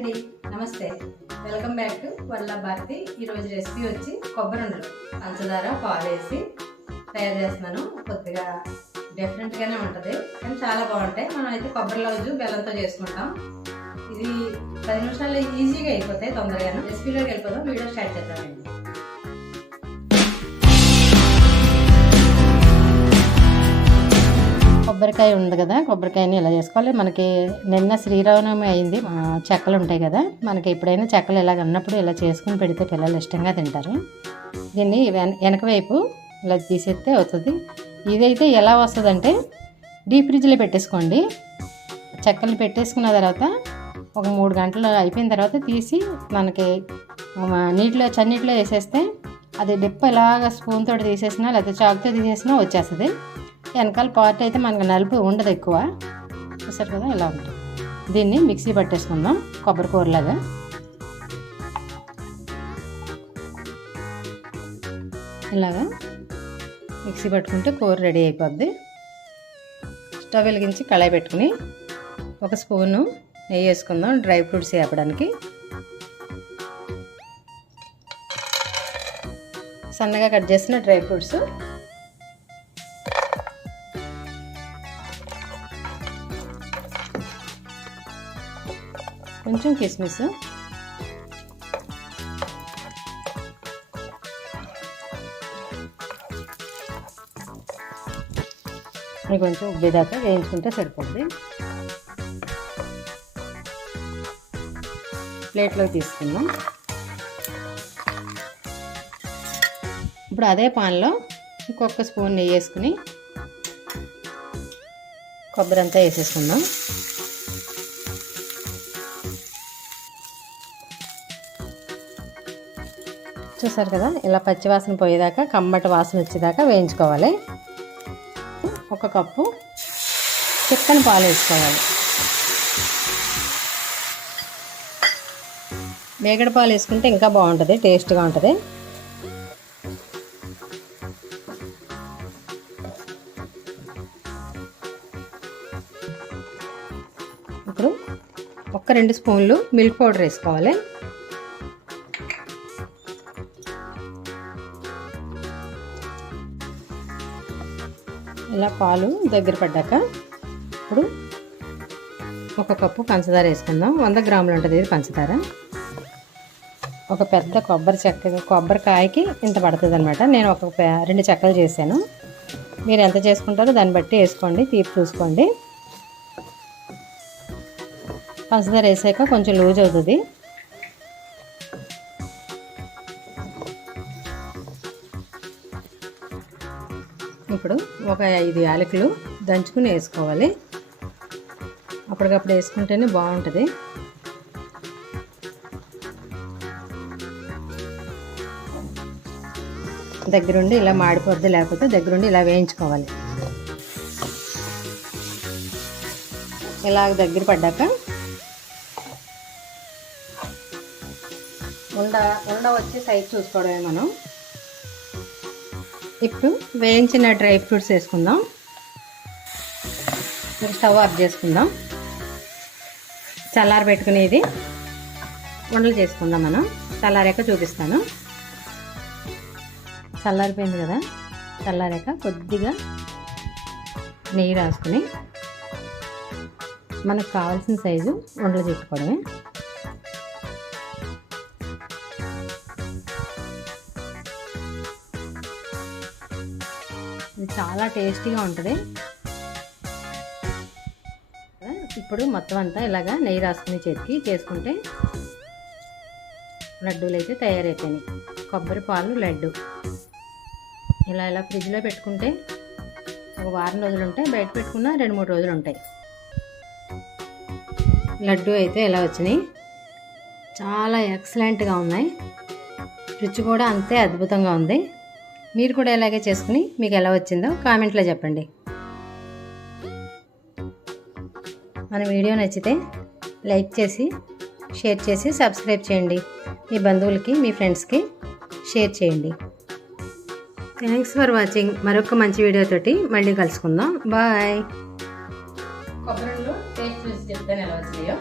అండి, నమస్తే. Welcome back to world of Bharathi. ఈరోజు రెసిపీ వచ్చి కొబ్బరి ఉండలు పంచదార పాలు వేసి తయారు చేస్తున్నాను. కొద్దిగా డిఫరెంట్గానే ఉంటుంది కానీ చాలా బాగుంటాయి. మనం అయితే కొబ్బరి లౌజు బెల్లంతో చేసుకుంటాం. ఇది 10 నిమిషాల్లో ఈజీగా అయిపోతాయి, తొందరగాను. రెసిపీలోకి వెళ్ళిపోదాం, వీడియో స్టార్ట్ చేద్దామండి. కొబ్బరికాయ ఉంది కదా, కొబ్బరికాయని ఇలా చేసుకోవాలి. మనకి నిన్న శ్రీరామనవమి అయింది, చెక్కలు ఉంటాయి కదా, మనకి ఎప్పుడైనా చెక్కలు ఇలాగ ఉన్నప్పుడు ఇలా చేసుకుని పెడితే పిల్లలు ఇష్టంగా తింటారు. దీన్ని వెనక వైపు ఇలా తీసేస్తే అవుతుంది. ఇదైతే ఎలా వస్తుందంటే డీప్ ఫ్రిడ్జ్లో పెట్టేసుకోండి. చెక్కలు పెట్టేసుకున్న తర్వాత ఒక 3 గంటలు అయిపోయిన తర్వాత తీసి మనకి చన్నీటిలో వేసేస్తే అది డిప్ప ఇలాగ స్పూన్ తోటి తీసేసినా లేకపోతే చాకుతో తీసేసినా వచ్చేస్తుంది. వెనకాల పార్ట్ అయితే మనకు నలుపు ఉండదు ఎక్కువ. చూసారు కదా, ఇలా ఉంటుంది. దీన్ని మిక్సీ పట్టేసుకుందాం కొబ్బరి కూరలాగా. ఇలాగా మిక్సీ పట్టుకుంటే కూర రెడీ అయిపోద్ది. స్టవ్ వెలిగించి కళాయి పెట్టుకుని 1 స్పూను నెయ్యి వేసుకుందాం డ్రై ఫ్రూట్స్ వేపడానికి. సన్నగా కట్ చేసిన డ్రై ఫ్రూట్స్, కొంచెం కిస్మిస్, కొంచెం ఉబ్బేదాకా వేయించుకుంటే సరిపోద్ది. ప్లేట్లో తీసుకుందాం. ఇప్పుడు అదే పాన్లో ఇంకొక స్పూన్ నెయ్యి వేసుకుని కొబ్బరి అంతా వేసేసుకుందాం. చూసారు కదా, ఇలా పచ్చివాసన పోయేదాకా, కమ్మటి వాసన వచ్చేదాకా వేయించుకోవాలి. 1 కప్పు చిక్కని పాలు వేసుకోవాలి. మేగడ పాలు వేసుకుంటే ఇంకా బాగుంటుంది, టేస్ట్గా ఉంటుంది. ఇప్పుడు 1-2 స్పూన్లు మిల్క్ పౌడర్ వేసుకోవాలి. ఇలా పాలు దగ్గర పడ్డాక ఇప్పుడు 1 కప్పు పంచదార వేసుకుందాం. 100 గ్రాములు ఉంటుంది ఇది పంచదార. ఒక పెద్ద కొబ్బరికాయకి ఇంత పడుతుంది అనమాట. నేను 2 చెక్కలు చేశాను. మీరు ఎంత చేసుకుంటారో దాన్ని బట్టి వేసుకోండి, తీపి చూసుకోండి. పంచదార వేసాక కొంచెం లూజ్ అవుతుంది. ఇప్పుడు ఒక 5 యాలకులు దంచుకుని వేసుకోవాలి. అప్పటికప్పుడు వేసుకుంటేనే బాగుంటుంది. దగ్గరుండి ఇలా మాడిపోద్ది, లేకపోతే దగ్గరుండి ఇలా వేయించుకోవాలి. ఇలాగ దగ్గర పడ్డాక ఉండ వచ్చి సైజ్ చూసుకోవడమే మనం. ఇప్పుడు వేయించిన డ్రై ఫ్రూట్స్ వేసుకుందాం. స్టవ్ ఆఫ్ చేసుకుందాం. చల్లారి పెట్టుకునేది ఉండలు చేసుకుందాం మనం. చల్లారాక చూపిస్తాను. చల్లారిపోయింది కదా, చల్లారాక కొద్దిగా నెయ్యి రాసుకుని మనకు కావాల్సిన సైజు ఉండలు చేసుకోవడమే. ఇది చాలా టేస్టీగా ఉంటుంది. ఇప్పుడు మొత్తం అంతా ఇలాగా నెయ్యి రాసుకుని చేతికి చేసుకుంటే లడ్డూలు అయితే తయారైపోయినాయి. కొబ్బరి పాలు లడ్డు ఇలా ఫ్రిడ్జ్లో పెట్టుకుంటే ఒక వారం రోజులు ఉంటాయి, బయట పెట్టుకున్నా 2-3 రోజులు ఉంటాయి. లడ్డు అయితే ఇలా వచ్చినాయి, చాలా ఎక్సలెంట్గా ఉన్నాయి. రుచి కూడా అంతే అద్భుతంగా ఉంది. మీరు కూడా ఇలాగే చేసుకుని మీకు ఎలా వచ్చిందో కామెంట్లో చెప్పండి. మన వీడియో నచ్చితే లైక్ చేసి, షేర్ చేసి, సబ్స్క్రైబ్ చేయండి. మీ బంధువులకి, మీ ఫ్రెండ్స్కి షేర్ చేయండి. Thanks for watching. మరొక మంచి వీడియోతోటి మళ్ళీ కలుసుకుందాం. బాయ్. కొబ్బరిలో టేస్ట్ చూసి చెప్తాను ఎలా వచ్చినాయో.